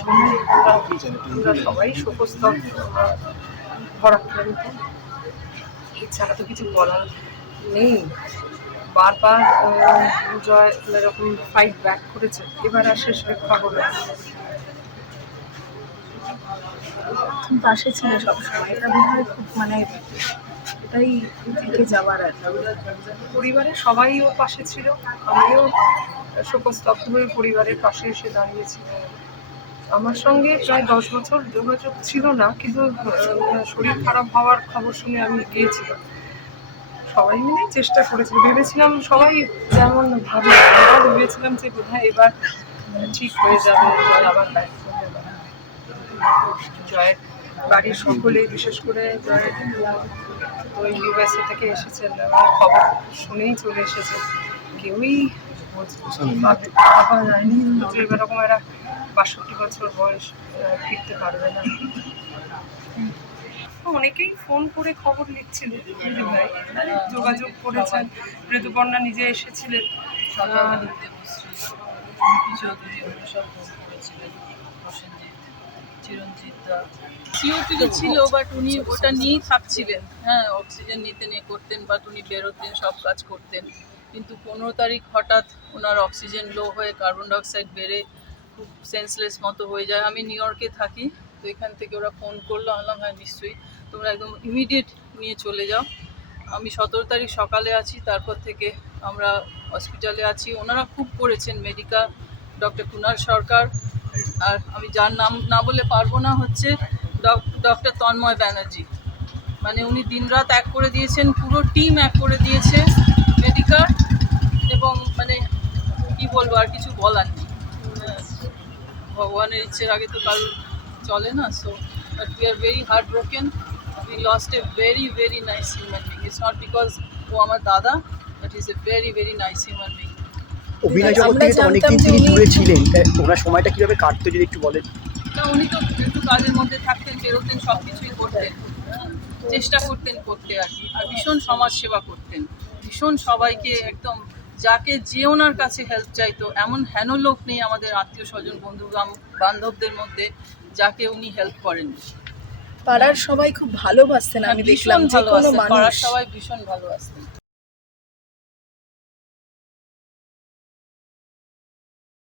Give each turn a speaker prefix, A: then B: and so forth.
A: সময় আমরা সবাই শোকস্তব ভরাক্রান্ত। এছাড়া তো কিছু বলার নেই। বারবার জয় এরকম ফাইট ব্যাক করেছে। এবার আর শেষ খবর
B: তুমি পাশে ছিলে সবসময়। এটা খুব মানে এটাই থেকে যাওয়ার আর
A: পরিবারের সবাই ওর পাশে ছিল। আমিও শোকস্তব্ধ হয়ে পরিবারের পাশে এসে দাঁড়িয়েছি। আমার সঙ্গে প্রায় দশ বছর যোগাযোগ ছিল না কিন্তু শরীর খারাপ হওয়ার খবর শুনে আমি গিয়েছিলাম। সবাই মিলেই চেষ্টা করেছিল। ভেবেছিলাম সবাই যেমন ভাবে ভেবেছিলাম যে বোধহয় এবার ঠিক হয়ে যাবে আবার জয়ের বাড়ির সকলে বিশেষ করে জয়ের ওই ইউএসএ থেকে এসেছেন আমার খবর শুনেই চলে এসেছে। কেউই ভাবে- ভাবা যায়নি। যে এরকম একটা বাষট্টি বছর বয়স ফিরতে পারবে না। অনেকেই ফোন করে খবর লিখছিল যোগাযোগ করেছেন। ঋতুপর্ণা নিজে এসেছিলেন।
C: সিওপিডি ছিল বাট উনি ওটা নিয়েই থাকছিলেন। হ্যাঁ অক্সিজেন নিতে নিয়ে করতেন বাট উনি বেরোতেন, সব কাজ করতেন। কিন্তু পনেরো তারিখ হঠাৎ ওনার অক্সিজেন লো হয়ে কার্বন ডাইঅক্সাইড বেড়ে খুব সেন্সলেস মতো হয়ে যায়। আমি নিউ ইয়র্কে থাকি, তো এখান থেকে ওরা ফোন করল আনলাম হ্যাঁ নিশ্চয়ই। তোমরা একদম ইমিডিয়েট নিয়ে চলে যাও। আমি সতেরো তারিখ সকালে আছি, তারপর থেকে আমরা হসপিটালে আছি। ওনারা খুব করেছেন মেডিকা ডক্টর কুনাল সরকার। আর আমি যার নাম, না বলে পারব না হচ্ছে ডক্টর তন্ময় ব্যানার্জি। মানে উনি দিনরাত এক করে দিয়েছেন, পুরো টিম এক করে দিয়েছে মেডিকার এবং মানে কি বলব, আর কিছু বলার নেই। ভগবানের ইচ্ছের আগে তো কারোর চলে না so but we are very hard broken we lost a very very nice human being it's not because ও আমার দাদা but is a very very nice human being
D: অভিনয় জগৎ থেকে তো অনেকদিন তিনি দূরে ছিলেন। ওনার সময়টা কীভাবে কাটতো যদি একটু বলেন?
C: না উনি তো একটু কাজের মধ্যে থাকতেন বেরোতেন সব কিছুই করতেন। হ্যাঁ, চেষ্টা করতেন করতে আর কি। আর ভীষণ সমাজ সেবা করতেন। ভীষণ সবাইকে একদম যাকে যে ওনার কাছে হেল্প চাইতো এমন হেন লোক নেই আমাদের আত্মীয় স্বজন বন্ধু বান্ধবদের মধ্যে যাকে উনি হেল্প করেন।
B: পাড়ার সবাই খুব ভালোবাসতেন আমি দেখলাম যে কোনো
C: মানুষ পাড়ার সবাই ভীষণ ভালোবাসতেন।